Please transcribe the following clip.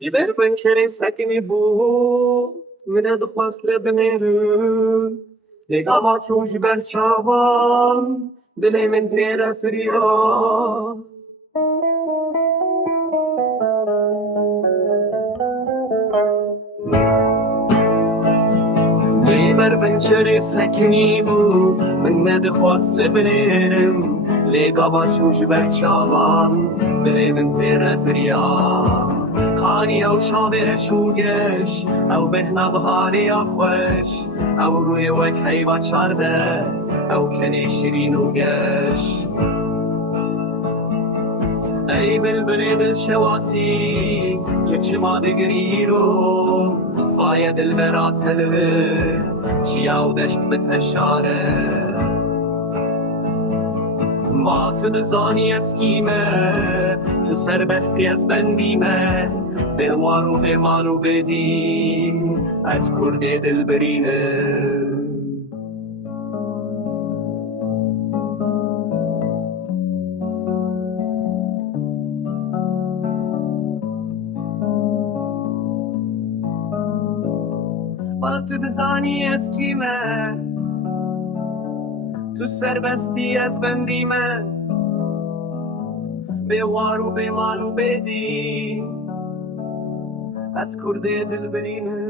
Diber pencere sakini bu Mine dixwast lebinêrin Lêgava çû ji ber çavan Dilê min pê re firîyan Diber pencere sakini bu Mine dixwast lebinêrin Lêgava çû ji ber çavan Dilê min pê re firîyan خانی او شابر شوگش او بهنا بهاری خوش او روی وک حیوه چارده او کنی شیرین و گش ای بلبلی دل شواتی که چما دگری رو فای دل برات تلوه چیا و دشت بتشاره ما تو دزانی اسکیمه تو سربستی از بندیمه به وارو به مالو بدیم از کرده دل برینه ما تو دزانی اسکیمه تو سربستی از بندیمه به وارو به مالو بدیم از کرده دل برینه